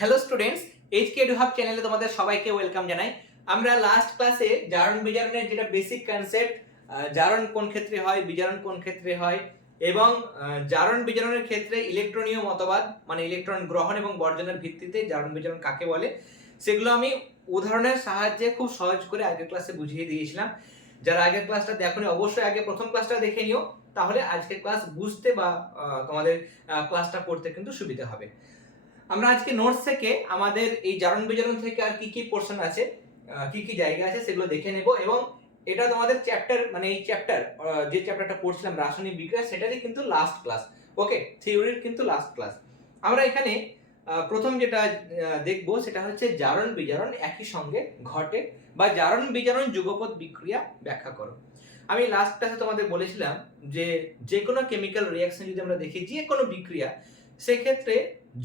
Hello students HK edu hub চ্যানেলে তোমাদের সবাইকে ওয়েলকাম জানাই। আমরা লাস্ট ক্লাসে জারণ বিজারণের যেটা বেসিক কনসেপ্ট জারণ কোন ক্ষেত্রে হয়, বিজারণ কোন ক্ষেত্রে হয়, এবং জারণ বিজারণের ক্ষেত্রে ইলেকট্রনীয় মতবাদ মানে ইলেকট্রন গ্রহণ এবং বর্জনের ভিত্তিতে জারণ বিজারণ কাকে বলে, সেগুলো আমি উদাহরণের সাহায্যে খুব সহজ করে আগের ক্লাসে বুঝিয়ে দিয়েছিলাম। যারা আগের ক্লাসটা দেখোনি, অবশ্যই আগে প্রথম ক্লাসটা দেখে নিও, তাহলে আজকের ক্লাস বুঝতে বা তোমাদের ক্লাসটা করতে কিন্তু সুবিধা হবে। আমরা আজকে নোটস থেকে আমাদের এই জারণ বিজারণ থেকে আর কি কি পোর্শন আছে কি কি জায়গা আছে সেগুলো দেখে নেব এবং এটা তোমাদের চ্যাপ্টার মানে এই চ্যাপ্টার যে চ্যাপ্টারটা পড়ছিলাম রাসায়নিক বিক্রিয়া, সেটারই কিন্তু লাস্ট ক্লাস ওকে থিওরির কিন্তু লাস্ট ক্লাস আমরা এখানে প্রথম যেটা দেখব সেটা হচ্ছে জারণ বিজারণ একই সঙ্গে ঘটে বা জারণ বিজারণ যুগপৎ বিক্রিয়া ব্যাখ্যা করো। আমি লাস্ট ক্লাসে তোমাদের বলেছিলাম যে যে কোনো কেমিক্যাল রিয়াকশন যদি আমরা দেখি যে কোনো বিক্রিয়া সেক্ষেত্রে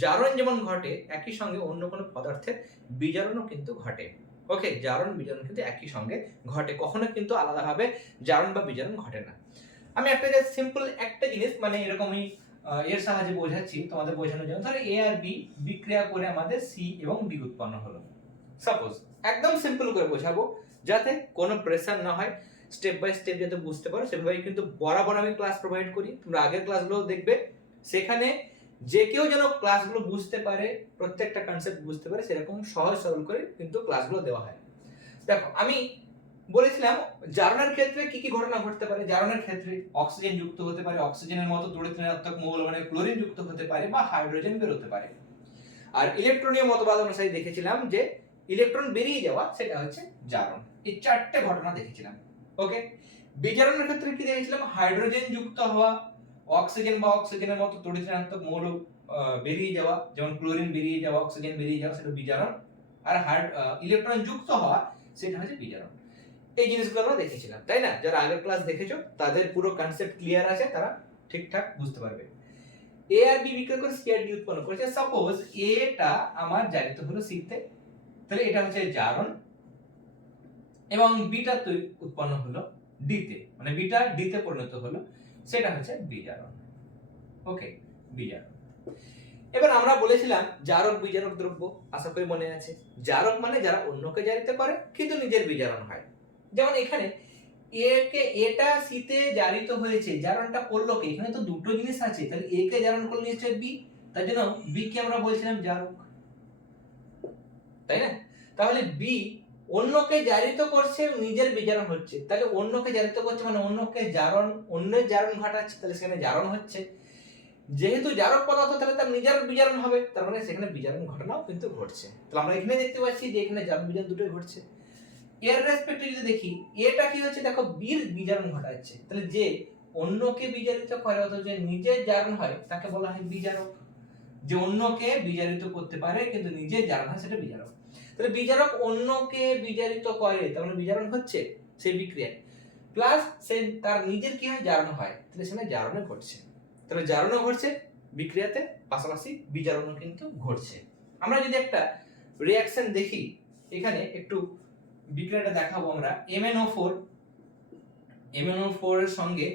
জারণ যেমন ঘটে, একই সঙ্গে অন্য কোনো পদার্থের বিজারণও কিন্তু ঘটে। ওকে জারণ, বিজারণ কিন্তু একই সঙ্গে ঘটে। কখনো কিন্তু আলাদাভাবে জারণ বা বিজারণ ঘটে না। আমি একটা যে সিম্পল একটা জিনিস মানে এরকমই এর সাহায্যে বোঝাচ্ছি তোমাদের বোঝানোর জন্য। ধরো এ আর বি বিক্রিয়া করে আমাদের সি এবং বি উৎপন্ন হলো। সাপোজ একদম সিম্পল করে বোঝাবো, যাতে কোনো প্রেসার না হয়। স্টেপ বাই স্টেপ যাতে বুঝতে পারো, সেভাবেই কিন্তু বরাবর আমি ক্লাস প্রোভাইড করি। তোমরা আগের ক্লাসগুলো দেখবে। সেখানে যে কেউ যেন ক্লাসগুলো বুঝতে পারে, প্রত্যেকটা কনসেপ্ট বুঝতে পারে, সেরকম সহজ সরল করে কিন্তু ক্লাসগুলো দেওয়া হয় দেখো, আমি বলেছিলাম, জারণের ক্ষেত্রে কি কি ঘটনা ঘটতে পারে? জারণের ক্ষেত্রে অক্সিজেন যুক্ত হতে পারে অক্সিজেনের মতো তড়িৎ ঋণাত্মক মৌল মানে ক্লোরিন যুক্ত হতে পারে বা হাইড্রোজেন বেরোতে পারে। আর ইলেকট্রনীয় মতবাদ অনুসারে দেখেছিলাম যে ইলেকট্রন বেরিয়ে যাওয়া সেটা হচ্ছে জারণ। এই চারটে ঘটনা দেখেছিলাম ওকে বিজারণের ক্ষেত্রে কি দেখেছিলাম? হাইড্রোজেন যুক্ত হওয়া অক্সিজেন বা অক্সিজেনের মতো তড়িৎ ঋণাত্মক মৌল বেরিয়ে যাওয়া, যেমন ক্লোরিন বেরিয়ে যাওয়া অক্সিজেন বেরিয়ে যাওয়া, সেটা বিজারণ। আর হাইড ইলেকট্রন যুক্ত হওয়া, সেটা হচ্ছে বিজারণ। এই জিনিসগুলো আমরা দেখেছিলাম, তাই না? যারা আগের ক্লাস দেখেছ, তাদের পুরো কনসেপ্ট ক্লিয়ার আছে, তারা ঠিকঠাক বুঝতে পারবে। এ আর বি বিক্রিয়া করে সি আর ডি উৎপন্ন করেছে। সাপোজ এটা আমার জারিত হলো সিতে তাহলে এটা হচ্ছে জারণ, এবং বিটা উৎপন্ন হলো ডিতে মানে বিটা ডিতে পরিণত হলো। সেটা হচ্ছে বিজারণ। ওকে বিজারণ। এবার আমরা বলেছিলাম জারক বিজারক দ্রব্য, আশা করি মনে আছে। জারক মানে যারা অন্যকে জারিত করে, কিন্তু নিজের বিজারণ হয়। যেমন এখানে একে এটা সিতে জারিত হয়েছে, জারণটা করল কে? এখানে তো দুটো জিনিস আছে। তাহলে এ কে জারণ করল নিশ্চয় বি তার জন্য বি কে আমরা বলছিলাম জারক। তাই না? তাহলে বি অন্যকে জারিত করছে, নিজের বিজারণ হচ্ছে। তাহলে অন্যকে জারিত করছে মানে অন্যকে জারণ, অন্যের জারণ ঘটাচ্ছে, তাহলে সেখানে জারণ হচ্ছে। যেহেতু জারক পদার্থ, তাহলে তার নিজের বিজারণ হবে। তার মানে সেখানে বিজারণ ঘটনাও কিন্তু ঘটছে। তাহলে আমরা এখানে দেখতে পাচ্ছি যে এখানে জারণ বিজারণ দুটোই ঘটছে। এর রেসপেক্টে যদি দেখি, এটা কি হচ্ছে? দেখো, বীর বিজারণ ঘটাচ্ছে। তাহলে যে অন্যকে বিজারিত করে অথচ যে নিজের জারণ হয়, তাকে বলা হয় বিজারক যে অন্যকে বিজারিত করতে পারে, কিন্তু নিজের জারণ হয়, সেটা বিজারক তাহলে বিচারক অন্যকে বিচারিত করে, তার বিচারণ হচ্ছে সেই বিক্রিয়ায়। প্লাস সে তার নিজের কি হয়? জারণ হয়। তাহলে সেখানে জারণে ঘটছে। তাহলে জারণও ঘটছে, বিক্রিয়াতে পাশাপাশি বিজারণও কিন্তু ঘটছে। আমরা যদি একটা রিয়াকশন দেখি, এখানে একটু বিক্রিয়াটা দেখাবো আমরা। MnO4 ফোর MnO4 ফোর এর সঙ্গে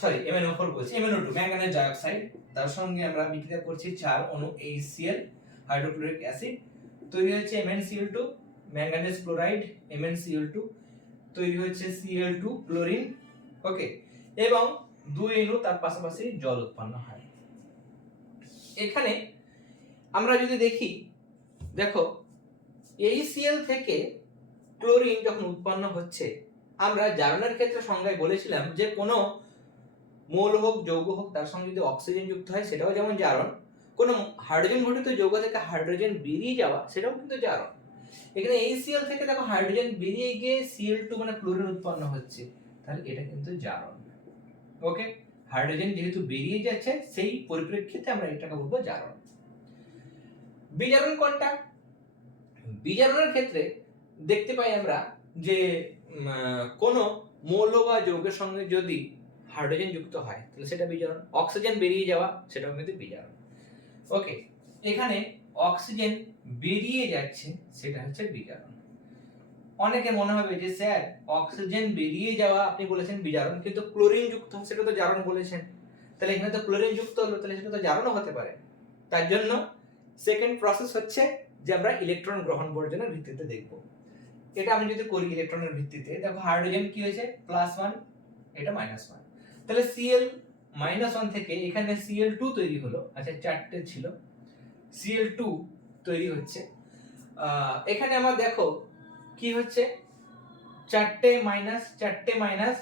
সরি MnO4 ফোর বলছি MnO2 টু ম্যাঙ্গানেজ ডাইঅক্সাইড। তার সঙ্গে আমরা বিক্রিয়া করছি চার অণু HCl হাইড্রোক্লোরিক অ্যাসিড। তৈরি হচ্ছে MnCl2 ম্যাঙ্গানেজ ক্লোরাইড MnCl2 তৈরি হচ্ছে Cl2 ক্লোরিন ওকে এবং দুই অণু তার পাশাপাশি জল উৎপন্ন হয়। এখানে আমরা যদি দেখি, দেখো, এই এইচসিএল থেকে ক্লোরিন যখন উৎপন্ন হচ্ছে, আমরা জারণের ক্ষেত্রে সংজ্ঞায় বলেছিলাম যে কোনো মৌল হোক, যৌগ হোক, তার সঙ্গে যদি অক্সিজেন যুক্ত হয়, সেটাও যেমন জারণ কোনো হাইড্রোজেন ঘটিত যৌগ থেকে হাইড্রোজেন বেরিয়ে যাওয়া, সেটাও কিন্তু জারণ। এখানে এই সিএল থেকে দেখো হাইড্রোজেন বেরিয়ে গিয়ে সিএল টু মানে ক্লোরিন উৎপন্ন হচ্ছে, তাহলে এটা কিন্তু জারণ। ওকে হাইড্রোজেন যেহেতু বেরিয়ে যাচ্ছে, সেই পরিপ্রেক্ষিতে আমরা এটাকে বলব জারণ। বিজারণ কোনটা? বিজারণের ক্ষেত্রে দেখতে পাই আমরা যে কোনো মৌল বা যৌগের সঙ্গে যদি হাইড্রোজেন যুক্ত হয়, তাহলে সেটা বিজারণ। অক্সিজেন বেরিয়ে যাওয়া, সেটাও কিন্তু বিজারণ। ওকে এখানে অক্সিজেন বেরিয়ে যাচ্ছে, সেটা হচ্ছে বিজারণ। অনেকে মনে হবে যে, স্যার অক্সিজেন বেরিয়ে যাওয়া, আপনি বলেছেন বিজারণ, কিন্তু ক্লোরিন যুক্ত, সেটা তো জারণ বলেছেন। তাহলে এখানে তো ক্লোরিন যুক্ত হলো, তাহলে সেটা তো জারণও হতে পারে। তার জন্য সেকেন্ড প্রসেস হচ্ছে যে আমরা ইলেকট্রন গ্রহণ বর্জনের ভিত্তিতে দেখব। এটা আমি যদি করি ইলেকট্রনের ভিত্তিতে, দেখো হাইড্রোজেন কি হয়েছে? প্লাস ওয়ান এটা মাইনাস ওয়ান তাহলে সিএল মাইনাস ওয়ান থেকে এখানে সিএল টু তৈরি হলো। আচ্ছা চারটে ছিল। সিএল টু তৈরি হচ্ছে। এখানে আমার দেখো কি হচ্ছে? চারটে মাইনাস চারটে মাইনাস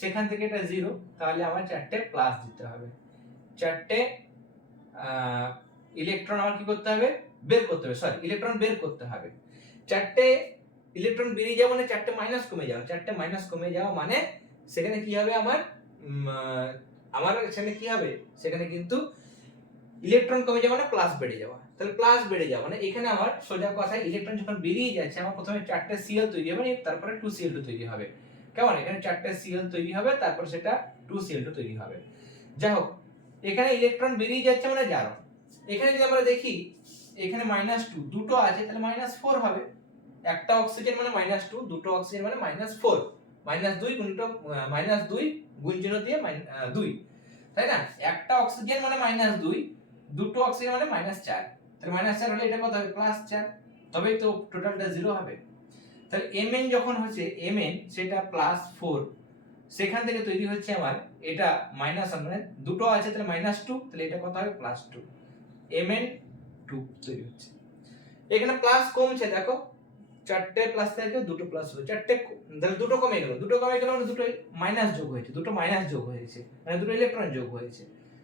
সেখান থেকে এটা জিরো তাহলে আমার চারটে প্লাস দিতে হবে। চারটে ইলেকট্রন আমার কি করতে হবে? বের করতে হবে সরি ইলেকট্রন বের করতে হবে। চারটে ইলেকট্রন বেরিয়ে যাওয়া মানে চারটে মাইনাস কমে যাওয়া। চারটে মাইনাস কমে যাওয়া মানে সেখানে কি হবে আমার? আমার সেখানে কি হবে? সেখানে কিন্তু ইলেকট্রন কমে যাওয়া মানে প্লাস বেড়ে যাওয়া। তাহলে প্লাস বেড়ে যাওয়া মানে এখানে আমার সোজা কথায় ইলেকট্রন যখন বেরিয়ে যাচ্ছে, আমার প্রথমে চারটে সিএল তৈরি হবে তারপরে টু সিএল টু তৈরি হবে। কেমন? এখানে চারটে সিএল তৈরি হবে, তারপর সেটা টু সিএল টু তৈরি হবে। যাই হোক, এখানে ইলেকট্রন বেরিয়ে যাচ্ছে মানে জারণ এখানে যদি আমরা দেখি, এখানে মাইনাস টু দুটো আছে, তাহলে মাইনাস ফোর হবে। একটা অক্সিজেন মানে মাইনাস টু দুটো অক্সিজেন মানে মাইনাস ফোর মাইনাস দুই গুণিত মাইনাস দুই গুণ চিহ্ন দিয়ে দুই। তাই না? একটা অক্সিজেন মানে মাইনাস দুই, দুটো অক্সিজেন মানে মাইনাস চার। তাহলে মাইনাস চার হলে এটা কত হবে? প্লাস চার। তবেই তো টোটালটা জিরো হবে। তাহলে এম এন যখন হচ্ছে এম এন সেটা প্লাস ফোর সেখান থেকে তৈরি হচ্ছে আমার এটা মাইনাস মানে দুটো আছে, তাহলে মাইনাস টু তাহলে এটা কত হবে? Plus two M N two তৈরি হচ্ছে। এখানে প্লাস কমছে, দেখো। চারটে প্লাস থেকে দুটো প্লাস হলো। চারটে তাহলে দুটো কমে গেল। দুটো কমে গেল মানে দুটো মাইনাস যোগ হয়েছে। দুটো মাইনাস যোগ হয়েছে। মানে দুটো ইলেকট্রন যোগ হয়েছে।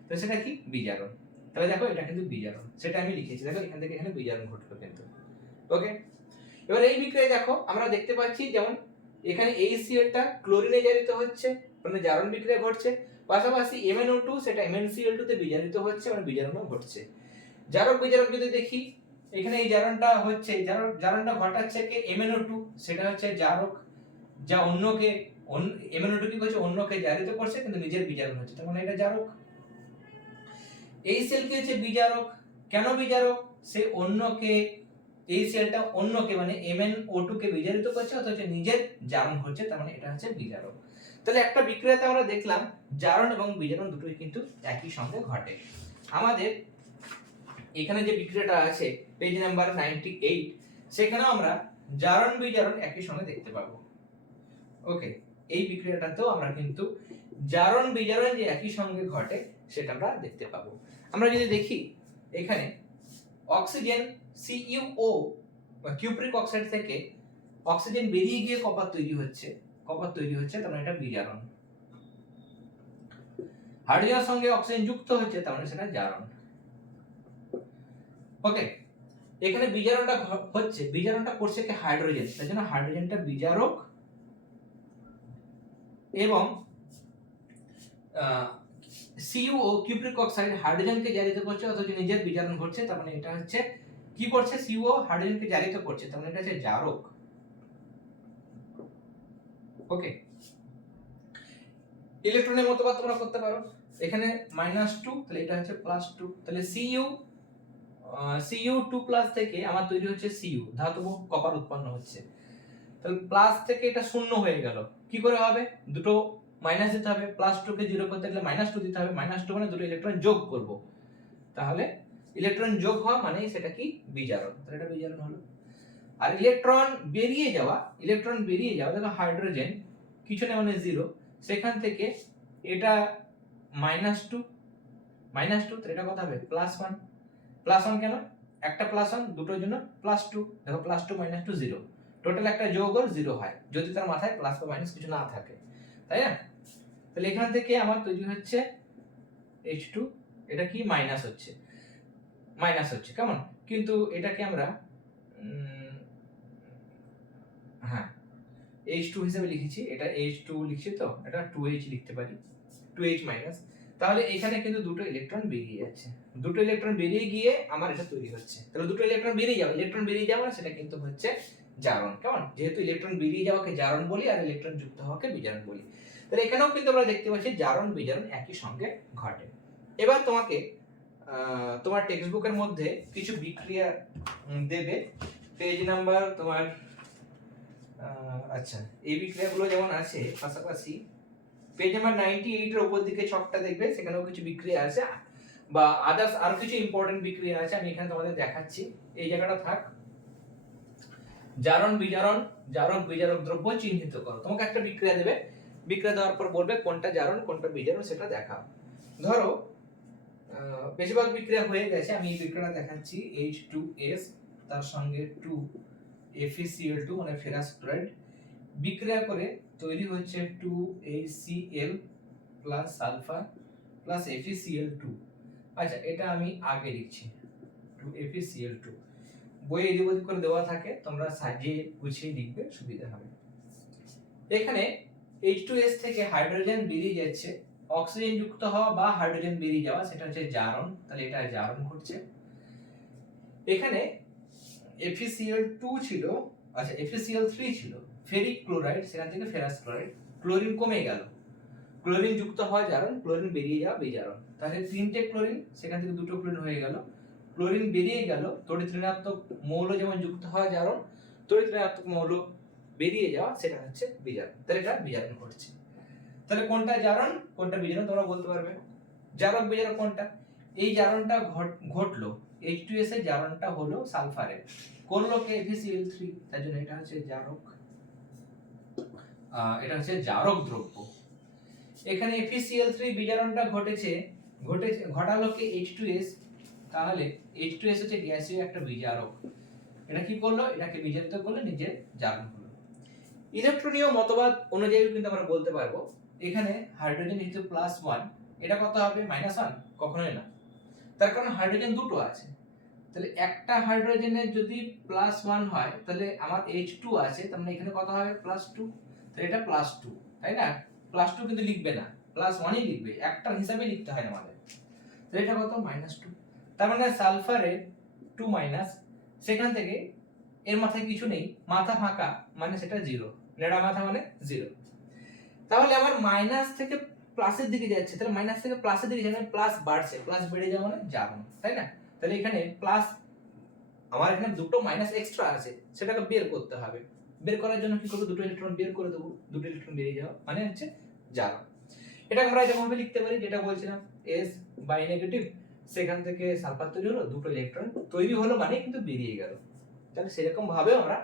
তো সেটা কি? বিজারণ। তাহলে দেখো, এটা কিন্তু বিজারণ। সেটা আমি লিখেছি। দেখো, এখান থেকে এখানে বিজারণ ঘটলো কিন্তু। ওকে এবার এই বিক্রিয়ায় দেখো, আমরা দেখতে পাচ্ছি যেমন এখানে এই সিএলটা ক্লোরিনে জারিত হচ্ছে মানে জারণ বিক্রিয়া ঘটছে। পাশাপাশি এমএনও টু সেটা এমএনসিএল টু তে বিজারিত হচ্ছে মানে বিজারণও ঘটছে। জারক বিজারক যদি দেখি এখানে এই জারণটা হচ্ছে জারণটা ঘটাচ্ছে কে? এমএনও টু সেটা হচ্ছে জারক যা অন্যকে এমএনও টু কি করছে অন্যকে জারিত করছে, কিন্তু নিজের বিজারণ হচ্ছে। তার মানে এটা জারক এই সেল কি হচ্ছে? বিজারক। কেন বিজারক? সে অন্যকে, এই সেলটা অন্যকে মানে এমএন ও টু কে বিজারিত করছে, অথচ নিজের জারণ হচ্ছে, তার মানে এটা হচ্ছে বিজারক। তাহলে একটা বিক্রিয়াতে আমরা দেখলাম, জারণ এবং বিজারণ দুটোই কিন্তু একই সঙ্গে ঘটে। আমাদের এখানে যে বিক্রিয়াটা আছে পেজ নাম্বার নাইনটি এইট সেখানেও আমরা জারণ বিজারণ একই সঙ্গে দেখতে পাবো। ওকে এই বিক্রিয়াটাতেও আমরা কিন্তু জারণ বিজারণ যে একই সঙ্গে ঘটে, সেটা আমরা দেখতে পাবো। আমরা যদি দেখি, এখানে অক্সিজেন সিইউও বা কিউপ্রিক অক্সাইড থেকে অক্সিজেন বেরিয়ে গিয়ে কপার তৈরি হচ্ছে। কপার তৈরি হচ্ছে, তার মানে এটা বিজারণ। হাইড্রোজেনের সঙ্গে অক্সিজেন যুক্ত হচ্ছে, তার মানে সেটা জারণ। ওকে এখানে বিজারণটা হচ্ছে বিজারণটা করছে কি? হাইড্রোজেন। তার জন্য হাইড্রোজেনটা বিজারক এবং সিইউও কিউপ্রিক অক্সাইড হাইড্রোজেনকে জারিত করছে, অথচ নিজের বিজারণ ঘটছে। তার মানে এটা হচ্ছে, কি করছে? সিইউও হাইড্রোজেনকে জারিত করছে। তার মানে এটা হচ্ছে জারক। ওকে ইলেকট্রনের মতবাদ তোমরা করতে পারো। এখানে মাইনাস টু তাহলে এটা হচ্ছে প্লাস টু তাহলে সিইউ সিইউ টু প্লাস থেকে আমার তৈরি হচ্ছে সিইউ ধাতব কপার উৎপন্ন হচ্ছে। তাহলে প্লাস থেকে এটা শূন্য হয়ে গেল। কি করে হবে? দুটো মাইনাস দিতে হবে প্লাস টু কে জিরো করতে গেলে মাইনাস টু দিতে হবে মাইনাস টু মানে দুটো ইলেকট্রন যোগ করব। তাহলে ইলেকট্রন যোগ হওয়া মানে সেটা কি? বিজারণ। তাহলে এটা বিজারণ হলো। আর ইলেকট্রন বেরিয়ে যাওয়া ইলেকট্রন বেরিয়ে যাওয়া, দেখো হাইড্রোজেন কিছু না মানে জিরো সেখান থেকে এটা মাইনাস টু মাইনাস টু এটা কথা হবে? প্লাস ওয়ান প্লাস ওয়ান কেন? একটা প্লাস ওয়ান দুটোর জন্য প্লাস টু দেখো plus two minus two zero total একটা যোগ ওর জিরো হয়। যদি তার মাথায় প্লাস বা মাইনাস কিছু না থাকে। তাই না? তাহলে এখান থেকে আমার তৈরি হচ্ছে এইচ টু এটা কি? মাইনাস হচ্ছে। মাইনাস হচ্ছে, কেমন? কিন্তু এটাকে আমরা হ্যাঁ এইচ টু হিসেবে লিখেছি। এটা এইচ টু লিখছি তো? এটা টু এইচ লিখতে পারি। টু এইচ মাইনাস তাহলে এখানে কিন্তু দুটো ইলেকট্রন বেরিয়ে যাচ্ছে। দুটো ইলেকট্রন বেরিয়ে গিয়ে আমার এটা তৈরি হচ্ছে। তাহলে দুটো ইলেকট্রন বেরিয়ে যাবে। ইলেকট্রন বেরিয়ে যাওয়া সেটা কিন্তু হচ্ছে জারণ। কেমন? যেহেতু ইলেকট্রন বেরিয়ে যাওয়াকে জারণ বলি আর ইলেকট্রন যুক্ত হওয়াকে বিজারণ বলি। তাহলে এখানেও কিন্তু আমরা দেখতে পাচ্ছি জারণ, বিজারণ একই সঙ্গে ঘটে। এবার তোমাকে তোমার টেক্সট বুকের মধ্যে কিছু বিক্রিয়া দেবে। পেজ নাম্বার তোমার আচ্ছা এই বিক্রিয়াগুলো যেমন আছে, পাশাপাশি পেজ নাম্বার নাইনটি এইটের ওপর দিকে ছকটা দেখবে, সেখানেও কিছু বিক্রিয়া আছে। বা আদার্স আরও কিছু ইম্পর্টেন্ট বিক্রিয়া আছে, আমি এখানে তোমাদের দেখাচ্ছি। এই জায়গাটা থাক। জারণ, বিজারণ জারক বিজারক দ্রব্য চিহ্নিত করো। তোমাকে একটা বিক্রিয়া দেবে। বিক্রিয়া দেওয়ার পর বলবে কোনটা জারণ, কোনটা বিজারণ, সেটা দেখাও। ধরো বেশিরভাগ বিক্রিয়া হয়ে গেছে। আমি এই বিক্রিয়াটা দেখাচ্ছি। এইচ টু এস তার সঙ্গে টু এফিসিএল টু মানে ফেরাস ক্লোরাইড বিক্রিয়া করে তৈরি হচ্ছে two HCl plus sulphur plus FeCl two আচ্ছা এটা আমি আগে লিখছি। টু এফিসিএল টু বইয়ে এদিক ওদিক করে দেওয়া থাকে, তোমরা সাজিয়ে গুছিয়ে লিখবে, সুবিধা হবে। এখানে এইচ টু এস থেকে হাইড্রোজেন বেরিয়ে যাচ্ছে অক্সিজেন যুক্ত হওয়া বা হাইড্রোজেন বেরিয়ে যাওয়া, সেটা হচ্ছে জারণ। তাহলে এটা জারণ ঘটছে। এখানে এফিসিএল টু ছিল আচ্ছা এফিসিএল থ্রি ছিল। ফেরিক ক্লোরাইড, সেখান থেকে ফেরাস ক্লোরাইড, ক্লোরিন কমে গেল। ক্লোরিন যুক্ত হওয়া জারণ, ক্লোরিন বেরিয়ে যাওয়া বিজারণ। তাহলে তিনটে ক্লোরিন, সেখান থেকে দুটো ক্লোরিন হয়ে গেল। ক্লোরিন বেরিয়ে গেল তড়িৎ ঋণাত্মক মৌল যেমন যুক্ত হওয়া জারণ তড়িৎ ঋণাত্মক মৌল বেরিয়ে যাওয়া, সেটা হচ্ছে বিজারণ। তাহলে এটা বিজারণ ঘটছে। তাহলে কোনটা জারণ, কোনটা বিজারণ তোমরা বলতে পারবে? জারক বিজারক কোনটা? এই জারণটা ঘটলো এইচ টু এস এর জারণটা হলো সালফারের। করল কে এফিসিএল থ্রি তার জন্য এটা হচ্ছে জারক। এটা হচ্ছে জারক দ্রব্য। এখানে এফিসিএল থ্রি বিজারণটা ঘটেছে ঘটেছে, ঘটালো কে এইচ টু এস তাহলে এইচ টু এস হচ্ছে গ্যাসীয় একটা বিজারক। এটা কি করল? এটাকে বিজারিত করলে নিজের জারণ হলো ইলেকট্রনীয় মতবাদ অনুযায়ী কিন্তু আমরা বলতে পারব, এখানে হাইড্রোজেন যেহেতু প্লাস ওয়ান এটা কত হবে? মাইনাস ওয়ান কখনোই না। তার কারণ হাইড্রোজেন দুটো আছে। তাহলে একটা হাইড্রোজেনের যদি প্লাস ওয়ান হয়, তাহলে আমার এইচ টু আছে, তার মানে এখানে কত হবে? প্লাস টু তাহলে এটা প্লাস টু তাই না? প্লাস টু কিন্তু লিখবে না। প্লাস ওয়ানই লিখবে। একটার হিসাবে লিখতে হয় আমাদের। তাহলে এটা কত? মাইনাস টু তার মানে সালফারে টু মাইনাস সেখান থেকে এর মাথায় কিছু নেই। মাথা ফাঁকা মানে সেটা জিরো লেডা মাথা মানে জিরো তাহলে আমার মাইনাস থেকে প্লাসের দিকে যাচ্ছে। তাহলে মাইনাস থেকে প্লাসের দিকে যাচ্ছে প্লাস বাড়ছে। প্লাস বেড়ে যাওয়া মানে যাব, তাই না? তাহলে এখানে প্লাস আমার এখানে দুটো মাইনাস এক্সট্রা আছে। সেটাকে বের করতে হবে। বের করার জন্য কি করব? দুটো ইলেকট্রন বের করে দেবো। দুটো ইলেকট্রন বেরিয়ে যাওয়া। মানে হচ্ছে যাব এটা আমরা এরকম ভাবে লিখতে পারি, যেটা বলছিলাম এস বাই নেগেটিভ সেখান থেকে সালফার তৈরি হলো, দুটো ইলেকট্রন তৈরি হলো মানে কিন্তু বেরিয়ে গেল। তাহলে সেরকম ভাবে আমরা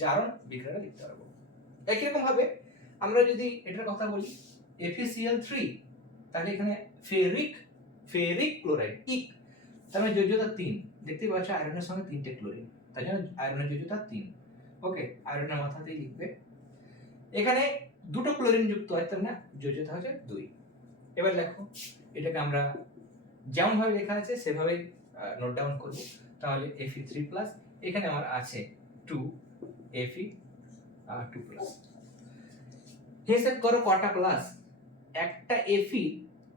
জারণ বিক্রিয়াটা লিখতে পারব। একই রকম ভাবে আমরা যদি এটার কথা বলি এফিসিএল থ্রি তাহলে এখানে ফেরিক ফেরিক ক্লোরাইড ইক তার মানে যোজ্যতা তিন। দেখতেই পাচ্ছ আয়রনের সঙ্গে তিনটে ক্লোরিন তাই জন্য আয়রনের যোজ্যতা তিন। ওকে আয়রনের মাথাতেই লিখবে। এখানে দুটো ক্লোরিন যুক্ত হয় তার মানে যোজ্যতা হচ্ছে দুই। এবার দেখো, এটাকে আমরা যেমন ভাবে লেখা আছে, সেভাবেই নোট ডাউন করব। তাহলে এফি থ্রি প্লাস এখানে আমার আছে টু এফি টু প্লাস হিসেব করো কটা প্লাস একটা এফি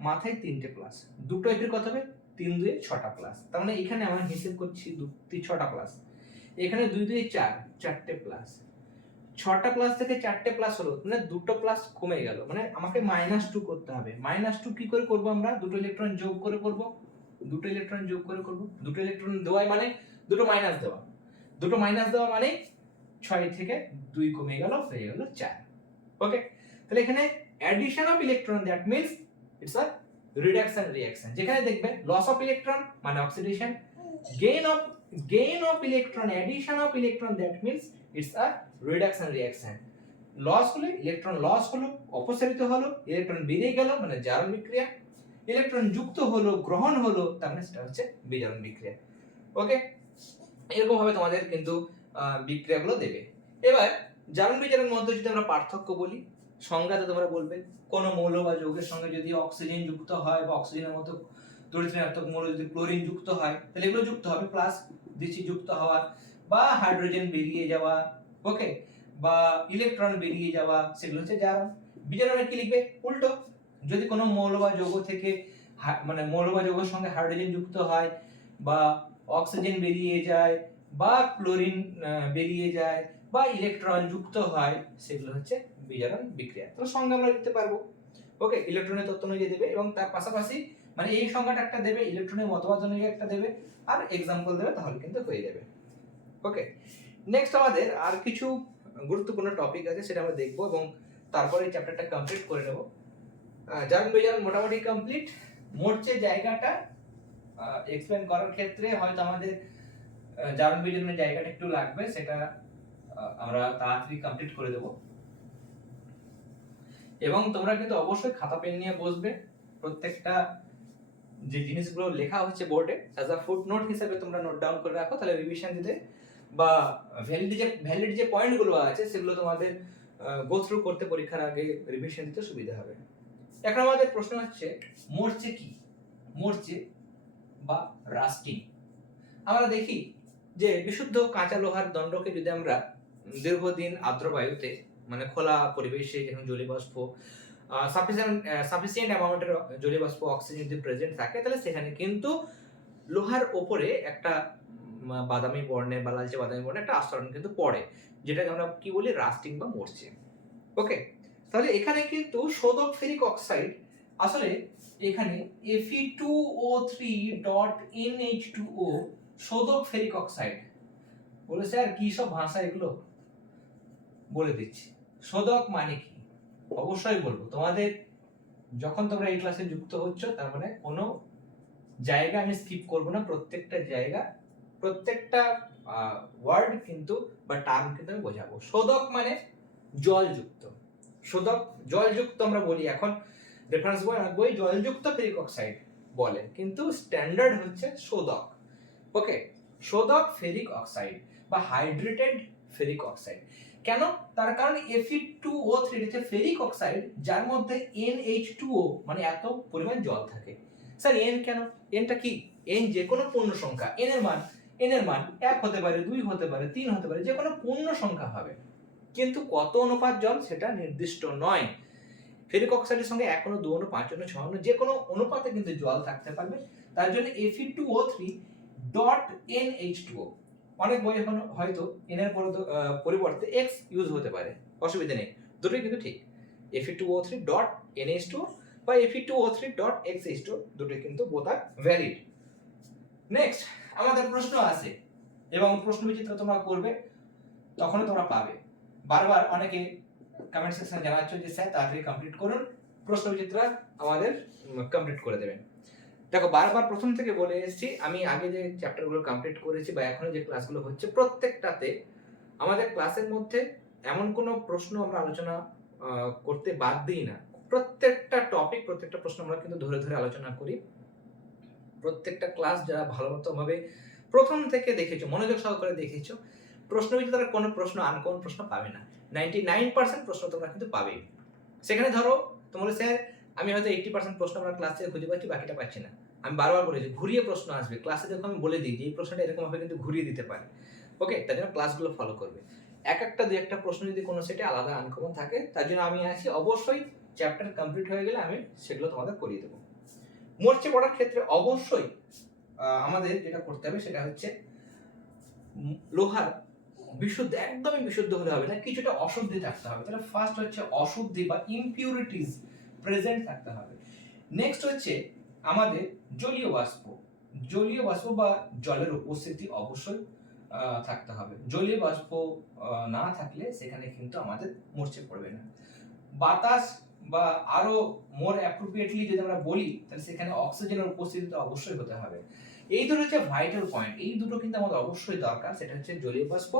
মাথায় তিনটে প্লাস দুটো এফির কত হবে? তিন দুয়ে ছটা প্লাস তার মানে এখানে আমার হিসেব করছি দুটি ছটা প্লাস এখানে দুই দুই চার। চারটে প্লাস ছটা প্লাস থেকে চারটে প্লাস হলো মানে দুটো প্লাস কমে গেল। মানে আমাকে মাইনাস টু করতে হবে। মাইনাস টু কি করে করব আমরা? দুটো ইলেকট্রন যোগ করে করব। দুটো ইলেকট্রন যোগ করে করব। দুটো ইলেকট্রন দেওয়াই মানে দুটো মাইনাস দেওয়া। দুটো মাইনাস দেওয়া মানে ছয় থেকে দুই কমে গেল, হয়ে গেল চার। ওকে তাহলে এখানে addition of electron that means it's a reduction reaction যেখানে দেখবে লস অফ ইলেকট্রন মানে oxidation gain of gain of electron addition of electron that means it's a reduction reaction loss হলে ইলেকট্রন লস হলো, অপসারিত হলো electron বেরিয়ে গেল মানে জারণ বিক্রিয়া ইলেকট্রন যুক্ত হলো, গ্রহণ হলো, তার মানে সেটা হচ্ছে বিজারণ বিক্রিয়া ওকে এরকম ভাবে তোমাদের কিন্তু বিক্রিয়াগুলো দেবে। এবার, জারণ বিজারণ মধ্যে যদি আমরা পার্থক্য বলি, সংজ্ঞাতে তোমরা বলবে, কোন মৌল বা যৌগের সঙ্গে যদি অক্সিজেন যুক্ত হয় বা অক্সিজেনের মতো তড়িৎ ঋণাত্মক মৌল যদি ক্লোরিন যুক্ত হয়, তাহলে এগুলো যুক্ত হবে প্লাস দিচ্ছি যুক্ত হওয়া, বা হাইড্রোজেন বেরিয়ে যাওয়া ওকে বা ইলেকট্রন বেরিয়ে যাওয়া, সেগুলো হচ্ছে জারণ বিজারণে কি লিখবে? উল্টো। যদি কোনো মৌল বা যৌগ থেকে মানে মৌল বা যৌগের সঙ্গে হাইড্রোজেন যুক্ত হয়, বা অক্সিজেন বেরিয়ে যায়, বা ক্লোরিন বেরিয়ে যায়, বা ইলেকট্রন যুক্ত হয়, সেগুলো হচ্ছে বিজারণ বিক্রিয়া। তো সংজ্ঞা আমরা দিতে পারব ওকে ইলেকট্রনের তত্ত্ব অনুযায়ী দেবে এবং তার পাশাপাশি মানে এই সংখ্যাটা একটা দেবে ইলেকট্রনের মতবাদ অনুযায়ী একটা দেবে আর এক্সাম্পল দেবে তাহলে কিন্তু হয়ে যাবে। ওকে নেক্সট আমাদের আর কিছু গুরুত্বপূর্ণ টপিক আছে সেটা আমরা দেখব এবং তারপরে এই চ্যাপ্টারটা কমপ্লিট করে নেব। জারণ বিজারণ মোটামুটি কমপ্লিট মোট জায়গাটা এক্সপ্লেন করার ক্ষেত্রে হয়তো আমাদের আহ, জারণ বিজারণের জায়গাটা একটু লাগবে সেটা আমরা তাড়াতাড়ি কমপ্লিট করে দেব। এবং তোমরা কিন্তু অবশ্যই খাতা পেন নিয়ে বসবে প্রত্যেকটা যে জিনিসগুলো লেখা হচ্ছে বোর্ডে অ্যাজ আ ফুট নোট হিসেবে তোমরা নোট ডাউন করে রাখো, তাহলে রিভিশন দিতে বা ভ্যালিড যে ভ্যালিড যে পয়েন্টগুলো আছে, সেগুলো তোমাদের গো থ্রু করতে পরীক্ষার আগে রিভিশন দিতে সুবিধা হবে। এখন আমাদের প্রশ্ন হচ্ছে মোর্চে কি? মোর্চে বা রাস্টিং আমরা দেখি যে বিশুদ্ধ কাঁচা লোহার দণ্ডকে যদি আমরা দীর্ঘদিন আর্দ্র বায়ুতে মানে খোলা পরিবেশে, যেমন জলীয় বাষ্প সাফিসিয়েন্ট সাফিসিয়েন্ট অ্যামাউন্টের জলীয় বাষ্প অক্সিজেন যদি প্রেজেন্ট থাকে, তাহলে সেখানে কিন্তু লোহার ওপরে একটা বাদামি বর্ণের বা লালচে বাদামি বর্ণের একটা আস্তরণ কিন্তু পড়ে, যেটাকে আমরা কি বলি? রাস্টিং বা মরছে। ওকে তাহলে এখানে কিন্তু শোধক ফেরিক অক্সাইড আসলে এখানে Fe two O three dot NH two O শোধক ferric oxide বলে স্যার কি সব ভাষা এগুলো বলে দিচ্ছি। শোধক মানে কি? অবশ্যই বলব, তোমাদের যখন তোমরা এই ক্লাসে যুক্ত হচ্ছ, তার মানে কোনো জায়গা আমি স্কিপ করব না, প্রত্যেকটা জায়গা, প্রত্যেকটা ওয়ার্ড কিন্তু বা টার্ম কিন্তু আমি বোঝাবো। শোধক মানে জলযুক্ত। শোধক, জলযুক্ত আমরা বলি এখন রেফারেন্স বই বই, জলযুক্ত ফেরিক অক্সাইড বলে। কিন্তু স্ট্যান্ডার্ড হচ্ছে শোধক। ওকে শোধক ফেরিক অক্সাইড বা হাইড্রেটেড ফেরিক অক্সাইড। কেন? তার কারণ এফি টু ও থ্রি হচ্ছে ফেরিক অক্সাইড যার মধ্যে এন এইচ টু ও মানে এত পরিমাণ জল থাকে। স্যার এন কেন? এনটা কি? এন যে কোনো পূর্ণ সংখ্যা। এন এর মান এন এর মান এক হতে পারে, দুই হতে পারে, তিন হতে পারে, যে কোনো পূর্ণ সংখ্যা হবে। কিন্তু কত অনুপাত জল? সেটা নির্দিষ্ট নয়। ফেরিক অক্সাইডের সঙ্গে এক দু অনু, পাঁচ অনু ছয় অনু, যে কোনো অনুপাতে কিন্তু জল থাকতে পারবে। তার জন্য Fe two O three dot N H two O অনেক বই এখন হয়তো এন এর পরিবর্তে- এক্স ইউজ হতে পারে। অসুবিধা নেই। দুটোই কিন্তু ঠিক। Fe two O three dot n H two বা Fe two O three dot x H two দুটোই কিন্তু বোথ ভ্যালিড নেক্সট আমাদের প্রশ্ন আছে। এবং প্রশ্ন বিচিত্র তোমরা করবে, তখনই তোমরা পাবে। বারবার অনেকে কমেন্ট সেকশন জানাচ্ছ যে, স্যার, তাড়াতাড়ি কমপ্লিট করুন। প্রশ্ন বিচিত্র আমাদের কমপ্লিট করে দেবেন। দেখো, বারবার প্রথম থেকে বলে এসেছি, আমি আগে যে চ্যাপ্টারগুলো কমপ্লিট করেছি বা এখনও যে ক্লাসগুলো হচ্ছে, প্রত্যেকটাতে আমাদের ক্লাসের মধ্যে এমন কোনো প্রশ্ন আমরা আলোচনা করতে বাদ দিই না। প্রত্যেকটা টপিক প্রত্যেকটা প্রশ্ন আমরা কিন্তু ধরে ধরে আলোচনা করি। প্রত্যেকটা ক্লাস যারা ভালো মতো ভাবে প্রথম থেকে দেখেছ, মনোযোগ সহকারে দেখেছ প্রশ্ন তারা কোনো প্রশ্ন আনকোন প্রশ্ন পাবে না। নাইনটি নাইন পার্সেন্ট প্রশ্ন তোমরা কিন্তু পাবে সেখানে ধরো তোমরা স্যার আমি হয়তো এইটটি পার্সেন্ট প্রশ্ন আমরা ক্লাস থেকে খুঁজে পাচ্ছি, বাকিটা পাচ্ছি না। আমি বারবার বলেছি, ঘুরিয়ে প্রশ্ন আসবে। ক্লাসে দেখো আমি বলে দিই যে, এই প্রশ্নটা এরকমভাবে কিন্তু ঘুরিয়ে দিতে পারে। ওকে তার জন্য ক্লাসগুলো ফলো করবে। এক একটা দু একটা প্রশ্ন যদি কোনো সেটে আলাদা আনকমন থাকে, তার জন্য আমি আছি, অবশ্যই চ্যাপ্টার কমপ্লিট হয়ে গেলে আমি সেগুলো তোমাদের করিয়ে দেবো। মোর্চে পড়ার ক্ষেত্রে অবশ্যই আমাদের যেটা করতে হবে সেটা হচ্ছে, লোহার বিশুদ্ধ, একদমই বিশুদ্ধ হলে হবে না, কিছুটা অশুদ্ধি থাকতে হবে। তাহলে ফার্স্ট হচ্ছে অশুদ্ধি বা ইমপিউরিটিস প্রেজেন্ট থাকতে হবে। নেক্সট হচ্ছে আমাদের জলীয় বাষ্প। জলীয় বাষ্প বা জলের উপস্থিতি অবশ্যই থাকতে হবে। জলীয় বাষ্প না থাকলে সেখানে কিন্তু আমাদের মরচে পড়বে না। বাতাস বা আরও মোর অ্যাপ্রোপ্রিয়েটলি যদি আমরা বলি, তাহলে সেখানে অক্সিজেনের উপস্থিতি তো অবশ্যই হতে হবে। এই দুটো হচ্ছে ভাইটাল পয়েন্ট এই দুটো কিন্তু আমাদের অবশ্যই দরকার। সেটা হচ্ছে জলীয় বাষ্প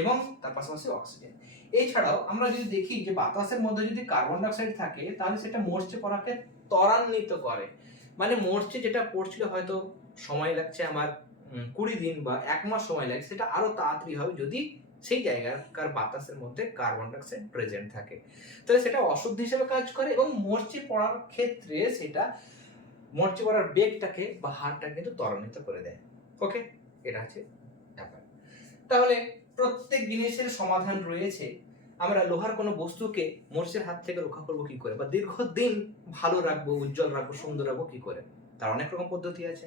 এবং তার পাশাপাশি অক্সিজেন এছাড়াও আমরা যদি দেখি যে বাতাসের মধ্যে যদি কার্বন ডাইঅক্সাইড থাকে, তাহলে সেটা মরচে পড়াকে ত্বরান্বিত করে। মানে মরচে যেটা পড়ছিল হয়তো সময় লাগছে আমার কুড়ি দিন বা এক মাস সময় লাগছে, সেটা আরও তাড়াতাড়ি হবে যদি সেই জায়গাকার বাতাসের মধ্যে কার্বন ডাইঅক্সাইড প্রেজেন্ট থাকে। তাহলে সেটা অশুদ্ধ হিসেবে কাজ করে এবং মরচে পড়ার ক্ষেত্রে সেটা মরচে পড়ার বেগটাকে বা হারটাকে কিন্তু ত্বরান্বিত করে দেয়। ওকে এটা হচ্ছে ব্যাপার। তাহলে প্রত্যেক জিনিসের সমাধান রয়েছে। আমরা লোহার কোনো বস্তুকে মরচের হাত থেকে রক্ষা করব কি করে? বা দীর্ঘদিন ভালো রাখব, উজ্জ্বল রাখব, সুন্দর রাখব কি করে? তার অনেক রকম পদ্ধতি আছে।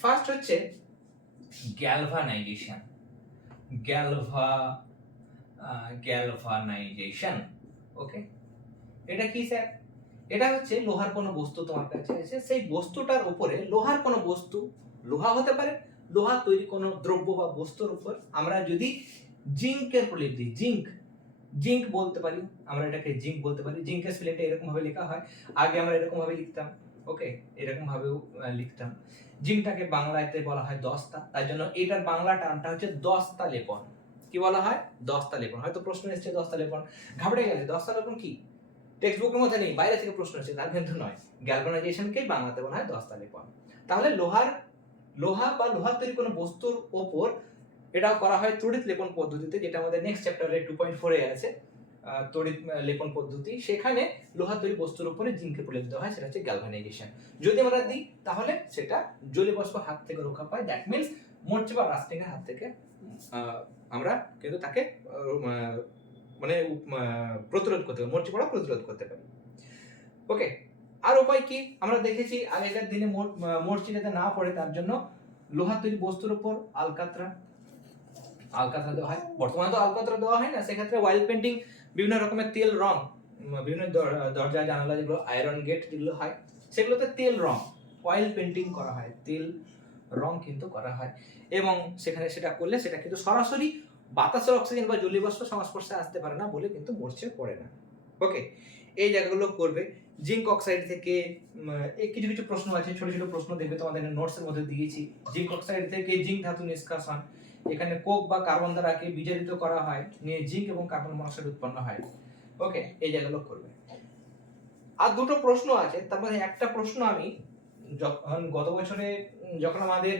ফার্স্ট হচ্ছে গ্যালভানাইজেশন গ্যালভা গ্যালভানাইজেশন ওকে এটা কি স্যার এটা হচ্ছে লোহার কোনো বস্তু তোমার কাছে আছে। সেই বস্তুটার উপরে লোহার কোনো বস্তু, লোহা হতে পারে, লোহা তৈরি কোনো দ্রব্য বা বস্তুর উপর আমরা যদি জিঙ্কের প্রলেপ জিঙ্ক। জিঙ্ক বলতে পারি আমরা এটাকে জিঙ্ক বলতে পারি। জিঙ্কের স্পেলিংটা এরকম ভাবে লেখা হয়। আগে আমরা এরকম ভাবে লিখতাম ওকে? এরকম ভাবেও আহ, লিখতাম। জিঙ্কটাকে বাংলাতে বলা হয় দস্তা। তাই জন্য এটার বাংলা টার্মটা হচ্ছে দস্তা লেপন। কি বলা হয়? দস্তা লেপন। হয়তো প্রশ্ন এসেছে দস্তা লেপন। ঘাবড়ে গেলে দস্তা লেপন কি? টেক্সট বুকের মধ্যে নেই বাইরে থেকে প্রশ্ন এসেছে তার কিন্তু নয়। গ্যালভানাইজেশনকেই বাংলাতে বলা হয় দস্তা লেপন। তাহলে লোহার লোহা বা লোহার তৈরি কোনো বস্তুর ওপর এটাও করা হয় তড়িৎ লেপন পদ্ধতিতে, যেটা আমাদের নেক্সট চ্যাপ্টারে টু পয়েন্ট ফোরে আছে তড়িৎ লেপন পদ্ধতি। সেখানে লোহা তৈরি বস্তুর উপরে জিঙ্কে প্রলেপ দেওয়া হয়, সেটা হচ্ছে গ্যালভানাইজেশন যদি আমরা দিই, তাহলে সেটা জলীয় বাষ্প হাত থেকে রক্ষা পায়। দ্যাট মিনস মরচে বা রাস্টিং এর হাত থেকে আমরা কিন্তু তাকে মানে প্রতিরোধ করতে পারি মরচে পড়া প্রতিরোধ করতে পারি। ওকে আর উপায় কি? আমরা দেখেছি আগেকার দিনে মরচি যাতে না পড়ে তার জন্য লোহা তৈরি বস্তুর উপর আলকাতরা আলকাতরা দেওয়া হয়। বর্তমানে তো আলকাতরা দেওয়া হয় না, সেক্ষেত্রে ওয়াইল পেন্টিং বিভিন্ন রকমের তেল রং বিভিন্ন দর- দরজা, জানালা যেগুলো আয়রন গেট যেগুলো হয়, সেগুলোতে তেল রং অয়েল পেন্টিং করা হয়, তেল রং কিন্তু করা হয়। এবং সেখানে সেটা করলে সেটা কিন্তু সরাসরি বাতাসের অক্সিজেন বা জলীয় বাষ্প সংস্পর্শে আসতে পারে না বলে কিন্তু মরচে পড়ে না। ওকে এই জায়গাগুলো করবে। জিঙ্ক অক্সাইড থেকে কিছু কিছু প্রশ্ন আছে, ছোট ছোট প্রশ্ন দেখবে তোমাদের নোটসের মধ্যে দিয়েছি। জিঙ্ক অক্সাইড থেকে জিঙ্ক ধাতু নিষ্কাশন, এখানে কোক বা কার্বন দ্বারাকে বিজারিত করা হয়, নিয়ে জিঙ্ক এবং কার্বন মনোক্সাইড উৎপন্ন হয়। ওকে এই জায়গাগুলো করবে। আর দুটো প্রশ্ন আছে, তার মধ্যে একটা প্রশ্ন আমি, যখন গত বছরে যখন আমাদের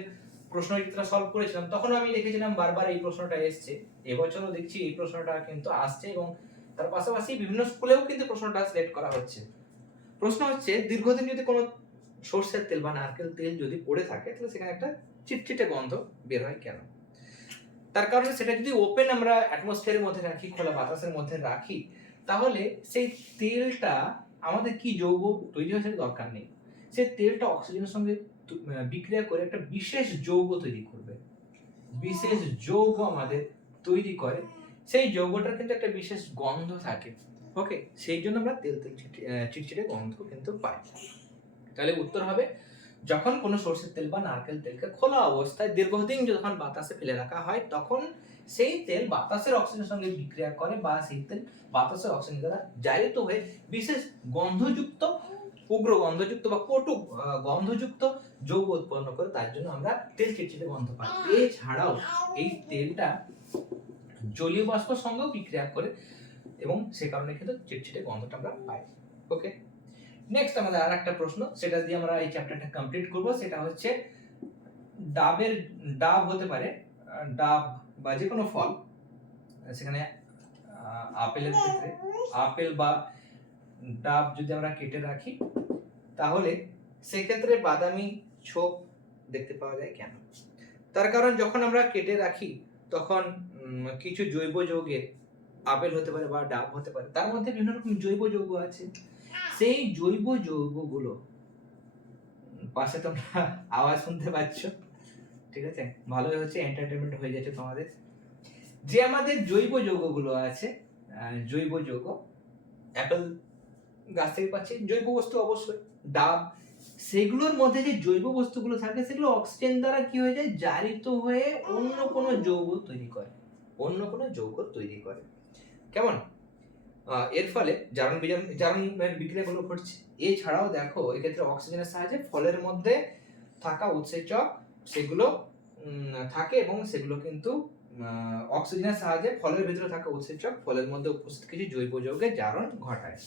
প্রশ্ন প্রশ্নচিত্র সলভ করেছিলাম, তখন আমি দেখেছিলাম বারবার এই প্রশ্নটা এসছে। এবছরও দেখছি এই প্রশ্নটা কিন্তু আসছে এবং তার পাশাপাশি বিভিন্ন স্কুলেও কিন্তু প্রশ্নটা সিলেক্ট করা হচ্ছে। প্রশ্ন হচ্ছে, দীর্ঘদিন যদি কোনো সর্ষের তেল বা নারকেল তেল যদি পড়ে থাকে, তাহলে সেখানে একটা চিটচিটে গন্ধ বের হয় কেন? তার কারণে সেটা যদি ওপেন আমরা অ্যাটমসফিয়ারের মধ্যে রাখি, খোলা বাতাসের মধ্যে রাখি, তাহলে সেই তেলটা আমাদের কি যৌগ তৈরি হয়েছে দরকার নেই। সেই তেলটা অক্সিজেনের সঙ্গে বিক্রিয়া করে একটা বিশেষ যৌগ তৈরি করবে। বিশেষ যৌগ আমাদের তৈরি করে। সেই যৌগটার কিন্তু একটা বিশেষ গন্ধ থাকে। ওকে সেই জন্য আমরা তেল তেল চিটচিটে- গন্ধ কিন্তু পাই। তাহলে উত্তর হবে, যখন কোনো সরষের তেল বা নারকেল তেলকে খোলা অবস্থায় দীর্ঘদিন যখন বাতাসে ফেলে রাখা হয়, তখন সেই তেল বাতাসের অক্সিজেনের সঙ্গে বিক্রিয়া করে বা সেই তেল বাতাসের অক্সিজেন দ্বারা জারিত হয়ে বিশেষ গন্ধযুক্ত, উগ্র গন্ধযুক্ত বা কটু গন্ধযুক্ত যৌগ উৎপন্ন করে তার জন্য আমরা তেল চিটচিটে গন্ধ পাই। এছাড়াও এই তেলটা জলীয় বাষ্পর সঙ্গেও বিক্রিয়া করে এবং সে কারণে কিন্তু চিটচিটে গন্ধটা আমরা পাই। ওকে নেক্সট আমাদের আর একটা প্রশ্ন, সেটা দিয়ে আমরা এই চ্যাপ্টারটা কমপ্লিট করব, সেটা হচ্ছে ডাবের, ডাব হতে পারে ডাব বা যে কোনো ফল, সেখানে আপেলের ক্ষেত্রে। আপেল বা ডাব যদি আমরা কেটে রাখি, তাহলে সেক্ষেত্রে বাদামি ছোপ দেখতে পাওয়া যায় কেন? তার কারণ যখন আমরা কেটে রাখি, তখন কিছু জৈব যৌগের আপেল হতে পারে বা ডাব হতে পারে, তার মধ্যে বিভিন্ন রকম জৈব যৌগ আছে। সেই জৈব যৌগগুলো, পাশে তোমরা আওয়াজ শুনতে পাচ্ছ, ঠিক আছে? ভালোই হচ্ছে এন্টারটেনমেন্ট হয়ে যাচ্ছে তোমাদের। যে আমাদের জৈব যৌগগুলো আছে জৈব যৌগ অ্যাপেল গাছ থেকে পাচ্ছি, জৈব বস্তু অবশ্যই, ডাব, সেগুলোর মধ্যে যে জৈব বস্তুগুলো থাকে, সেগুলো অক্সিজেন দ্বারা কি হয়ে যায়? জারিত হয়ে অন্য কোনো যৌগ তৈরি করে, অন্য কোনো যৌগ তৈরি করে। কেমন? এর ফলে জারণ বিজারণ, জারণের বিক্রিয়াগুলো ঘটছে। এছাড়াও দেখো, এক্ষেত্রে অক্সিজেনের সাহায্যে ফলের মধ্যে থাকা উৎসেচক সেগুলো থাকে এবং সেগুলো কিন্তু অক্সিজেনের সাহায্যে ফলের ভিতরে থাকা উৎসেচক ফলের মধ্যে উপস্থিত কিছু জৈব যৌগের জারণ ঘটায়।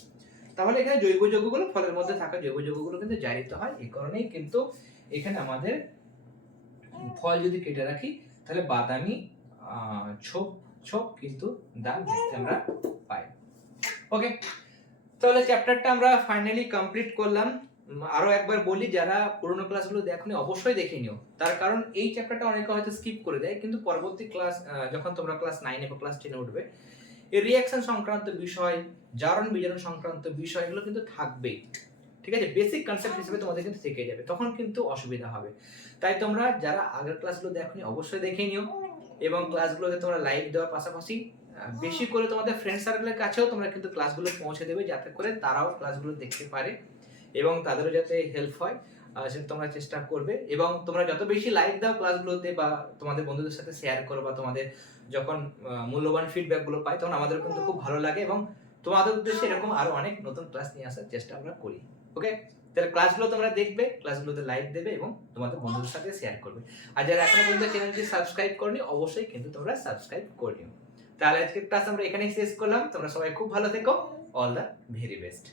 তাহলে এখানে জৈব যৌগগুলো, ফলের মধ্যে থাকা জৈব যৌগগুলো কিন্তু জারিত হয়। এই কারণেই কিন্তু এখানে আমাদের ফল যদি কেটে রাখি, তাহলে বাদামি ছোপ ছোপ কিন্তু দাগ দেখতে আমরা পাই। ওকে তাহলে চ্যাপ্টারটা আমরা ফাইনালি কমপ্লিট করলাম। উম, আরও একবার বলি যারা পুরোনো ক্লাসগুলো দেখনি অবশ্যই দেখে নিও। তার কারণ এই চ্যাপ্টারটা অনেকে হয়তো স্কিপ করে দেয় কিন্তু পরবর্তী ক্লাস যখন তোমরা ক্লাস নাইনে বা ক্লাস টেনে উঠবে এই রিয়াকশন সংক্রান্ত বিষয় জারণ বিজারণ সংক্রান্ত বিষয়গুলো কিন্তু থাকবেই। ঠিক আছে? বেসিক কনসেপ্ট হিসেবে তোমাদের কিন্তু থেকে যাবে তখন কিন্তু অসুবিধা হবে। তাই তোমরা যারা আগের ক্লাসগুলো দেখনি অবশ্যই দেখে নিও। এবং ক্লাসগুলোতে তোমরা লাইভ দেওয়ার পাশাপাশি বেশি করে তোমাদের ফ্রেন্ড সার্কেলের কাছেও তোমরা কিন্তু ক্লাসগুলো পৌঁছে দেবে যাতে করে তারাও ক্লাসগুলো দেখতে পারে এবং তাদেরও যাতে হেল্প হয় সেটা তোমরা চেষ্টা করবে এবং তোমরা যত বেশি লাইক দাও ক্লাসগুলোতে বা তোমাদের বন্ধুদের সাথে শেয়ার করো বা তোমাদের যখন মূল্যবান ফিডব্যাকগুলো পাই, তখন আমাদের কিন্তু খুব ভালো লাগে এবং তোমাদের উদ্দেশ্যে এরকম আরও অনেক নতুন ক্লাস নিয়ে আসার চেষ্টা আমরা করি ওকে তাহলে ক্লাসগুলো তোমরা দেখবে ক্লাসগুলোতে লাইক দেবে এবং তোমাদের বন্ধুদের সাথে শেয়ার করবে। আর যারা এখনও পর্যন্ত চ্যানেলটি সাবস্ক্রাইব করনি, অবশ্যই কিন্তু তোমরা সাবস্ক্রাইব করে নিও। তাহলে আজকে ক্লাস আমরা এখানেই শেষ করলাম। তোমরা সবাই খুব ভালো থেকো। All the very best